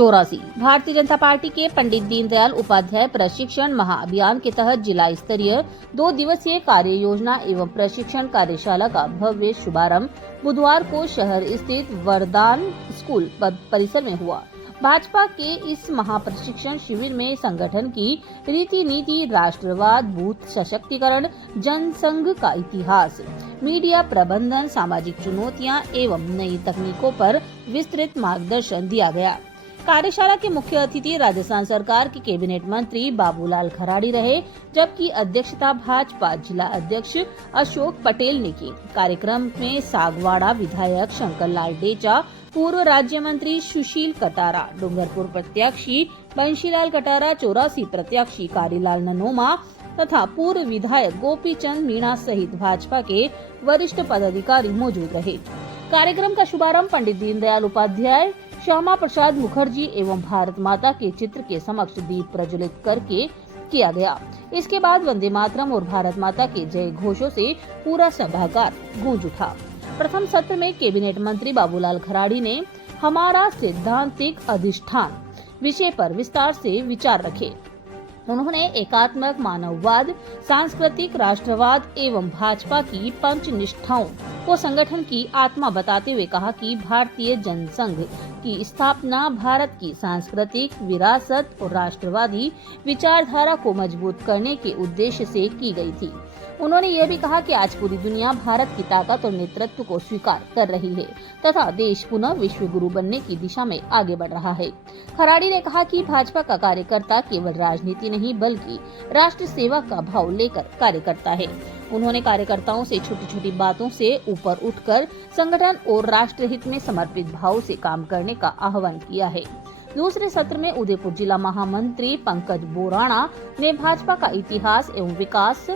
84। Bharatiya Janata party के पंडित दीनदयाल उपाध्याय प्रशिक्षण महाअभियान के तहत जिला स्तरीय 2 दिवसीय कार्य योजना एवं प्रशिक्षण कार्यशाला का भव्य शुभारंभ बुधवार को शहर स्थित वरदान स्कूल परिसर में हुआ। भाजपा के इस महाप्रशिक्षण शिविर में संगठन की रीति नीति, राष्ट्रवाद, बूथ सशक्तिकरण, जनसंघ का इतिहास, मीडिया प्रबंधन, सामाजिक चुनौतियां एवं नई तकनीकों पर विस्तृत मार्गदर्शन दिया गया। कार्यशाला के मुख्य अतिथि राजस्थान सरकार के कैबिनेट मंत्री बाबूलाल खराड़ी रहे, जबकि अध्यक्षता भाजपा जिला अध्यक्ष अशोक पटेल ने की। कार्यक्रम में सागवाड़ा विधायक शंकर लाल डेचा, पूर्व राज्य मंत्री सुशील कटारा, डूंगरपुर प्रत्याशी बंशीलाल कटारा, 84 प्रत्याशी कारीलाल ननोमा तथा पूर्व विधायक गोपी चंद मीणा सहित भाजपा के वरिष्ठ पदाधिकारी मौजूद रहे। कार्यक्रम का शुभारंभ पंडित दीनदयाल उपाध्याय, श्यामा प्रसाद मुखर्जी एवं भारत माता के चित्र के समक्ष दीप प्रज्वलित करके किया गया। इसके बाद वंदे मातरम और भारत माता के जय घोषों से पूरा सभागार गूंज उठा। प्रथम सत्र में कैबिनेट मंत्री बाबूलाल खराड़ी ने हमारा सैद्धांतिक अधिष्ठान विषय पर विस्तार से विचार रखे। उन्होंने एकात्मक मानववाद, सांस्कृतिक राष्ट्रवाद एवं भाजपा की पंच निष्ठाओं को संगठन की आत्मा बताते हुए कहा कि भारतीय जनसंघ की स्थापना भारत की सांस्कृतिक विरासत और राष्ट्रवादी विचारधारा को मजबूत करने के उद्देश्य से की गई थी। उन्होंने यह भी कहा कि आज पूरी दुनिया भारत की ताकत और नेतृत्व को स्वीकार कर रही है तथा देश पुनः विश्व गुरु बनने की दिशा में आगे बढ़ रहा है। खराड़ी ने कहा कि भाजपा का कार्यकर्ता केवल राजनीति नहीं बल्कि राष्ट्र सेवा का भाव लेकर कार्य करता है। उन्होंने कार्यकर्ताओं से छोटी छोटी बातों से ऊपर उठकर संगठन और राष्ट्रहित में समर्पित भाव से काम करने का आह्वान किया है। दूसरे सत्र में उदयपुर जिला महामंत्री पंकज बोराणा ने भाजपा का इतिहास एवं विकास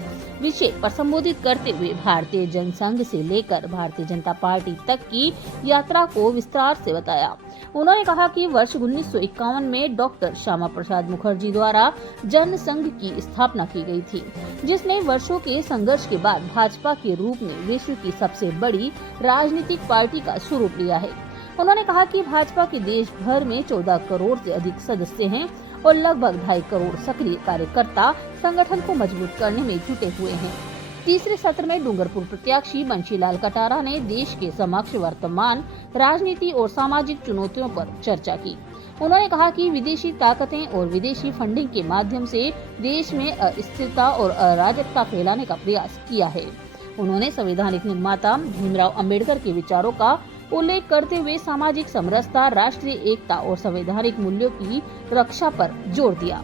विषय पर संबोधित करते हुए भारतीय जनसंघ से लेकर भारतीय जनता पार्टी तक की यात्रा को विस्तार से बताया। उन्होंने कहा कि वर्ष 1951 में डॉक्टर श्यामा प्रसाद मुखर्जी द्वारा जनसंघ की स्थापना की गई थी, जिसने वर्षों के संघर्ष के बाद भाजपा के रूप में विश्व की सबसे बड़ी राजनीतिक पार्टी का स्वरूप लिया है। उन्होंने कहा कि भाजपा के देश भर में 14 करोड़ से अधिक सदस्य हैं और लगभग 2.5 करोड़ सक्रिय कार्यकर्ता संगठन को मजबूत करने में जुटे हुए हैं। तीसरे सत्र में डूंगरपुर प्रत्याशी बंशीलाल कटारा ने देश के समक्ष वर्तमान राजनीति और सामाजिक चुनौतियों पर चर्चा की। उन्होंने कहा कि विदेशी ताकतें और विदेशी फंडिंग के माध्यम से देश में अस्थिरता और अराजकता फैलाने का प्रयास किया है। उन्होंने संवैधानिक निर्माता भीमराव अंबेडकर के विचारों का उल्लेख करते हुए सामाजिक समरसता, राष्ट्रीय एकता और संवैधानिक मूल्यों की रक्षा पर जोर दिया।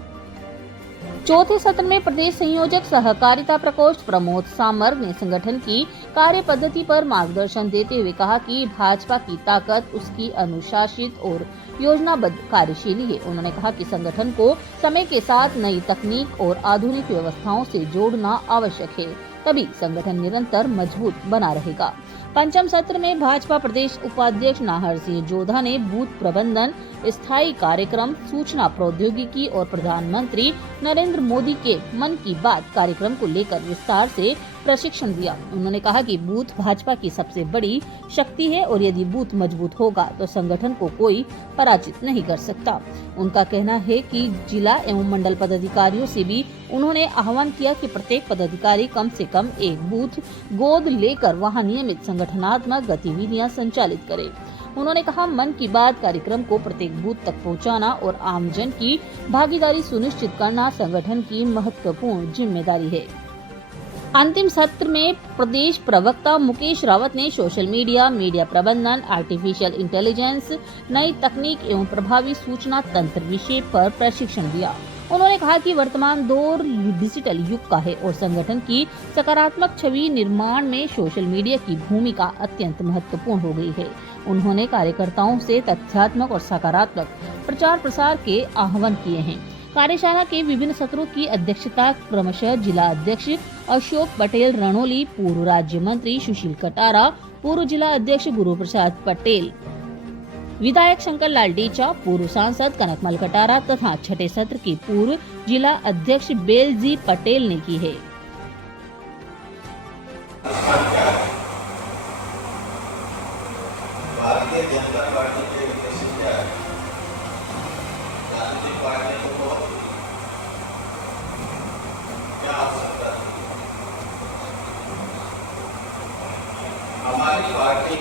चौथे सत्र में प्रदेश संयोजक सहकारिता प्रकोष्ठ प्रमोद सामर्ग ने संगठन की कार्य पद्धति पर मार्गदर्शन देते हुए कहा कि भाजपा की ताकत उसकी अनुशासित और योजनाबद्ध कार्यशैली है। उन्होंने कहा कि संगठन को समय के साथ नई तकनीक और आधुनिक व्यवस्थाओं से जोड़ना आवश्यक है, तभी संगठन निरंतर मजबूत बना रहेगा। पंचम सत्र में भाजपा प्रदेश उपाध्यक्ष नाहर सिंह जोधा ने बूथ प्रबंधन, स्थायी कार्यक्रम, सूचना प्रौद्योगिकी और प्रधानमंत्री नरेंद्र मोदी के मन की बात कार्यक्रम को लेकर विस्तार से प्रशिक्षण दिया। उन्होंने कहा कि बूथ भाजपा की सबसे बड़ी शक्ति है और यदि बूथ मजबूत होगा तो संगठन को कोई पराजित नहीं कर सकता। उनका कहना है कि जिला एवं मंडल पदाधिकारियों से भी उन्होंने आह्वान किया कि प्रत्येक पदाधिकारी कम से कम एक बूथ गोद लेकर वहां नियमित संगठनात्मक गतिविधियां संचालित करे। उन्होंने कहा, मन की बात कार्यक्रम को प्रत्येक बूथ तक पहुंचाना और आमजन की भागीदारी सुनिश्चित करना संगठन की महत्वपूर्ण जिम्मेदारी है। अंतिम सत्र में प्रदेश प्रवक्ता मुकेश रावत ने सोशल मीडिया, मीडिया प्रबंधन, आर्टिफिशियल इंटेलिजेंस, नई तकनीक एवं प्रभावी सूचना तंत्र विषय पर प्रशिक्षण दिया। उन्होंने कहा कि वर्तमान दौर डिजिटल युग का है और संगठन की सकारात्मक छवि निर्माण में सोशल मीडिया की भूमिका अत्यंत महत्वपूर्ण हो गई है। उन्होंने कार्यकर्ताओं से तथ्यात्मक और सकारात्मक प्रचार प्रसार के आह्वान किए हैं। कार्यशाला के विभिन्न सत्रों की अध्यक्षता क्रमशः जिला अध्यक्ष अशोक पटेल रणोली, पूर्व राज्य मंत्री सुशील कटारा, पूर्व जिला अध्यक्ष गुरु प्रसाद पटेल, विधायक शंकर लाल डेचा, पूर्व सांसद कनकमल कटारा तथा छठे सत्र के पूर्व जिला अध्यक्ष बेलजी पटेल ने की है। भारतीय जनता पार्टी के उद्देश्य क्या है? हमारी पार्टी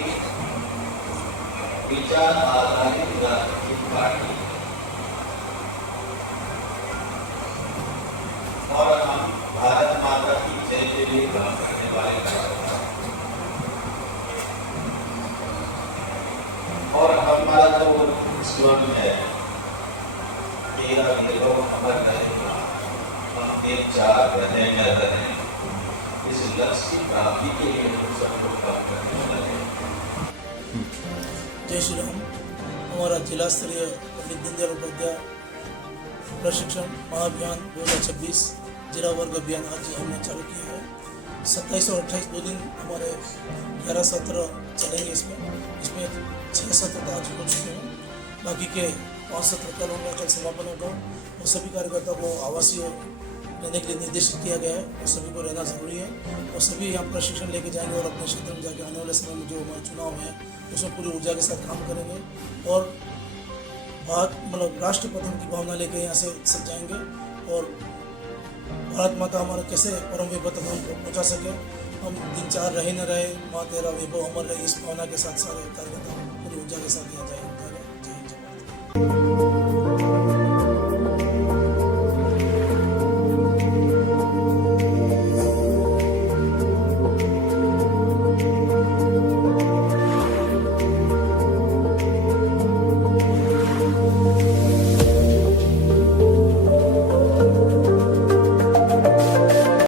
विचार आधारित राजनीतिक पार्टी और हम भारत माता की जय के लिए काम करने वाले कार्यकर्ता और हमारा जो स्लोगन है तेरा विद्रोह अमर रहेगा, हम एक चार रहे न रहे, इस लक्ष्य की प्राप्ति के लिए हम सबको काम करने वाले हैं। जय श्री राम। हमारा जिला स्तरीय पंडित दीनदयाल उपाध्याय प्रशिक्षण महाअभियान 2026 जिला वर्ग अभियान आज हमने चालू किया है। 27 और 28 2 दिन हमारे 11 सत्र चलेंगे। इसमें 6 सत्र आज हो चुके हैं, बाकी के 5 सत्र कल होंगे, कल समापन होगा। और सभी कार्यकर्ताओं को आवासीय रहने के लिए निर्देशित किया गया है और सभी को रहना ज़रूरी है। और सभी यहाँ प्रशिक्षण लेके जाएंगे और अपने क्षेत्र में जाके आने वाले समय में जो हमारे चुनाव है उसमें पूरी ऊर्जा के साथ काम करेंगे और राष्ट्र प्रथम की भावना लेके यहाँ से सब जाएंगे और भारत माता हमारा कैसे परम वैभव तक हम पहुँचा सके। हम 3-4 रहे न रहे, माँ तेरा वैभव अमर रहे, इस भावना के साथ सारे कार्यकर्ता पूरी ऊर्जा के साथ यहाँ जाएंगे।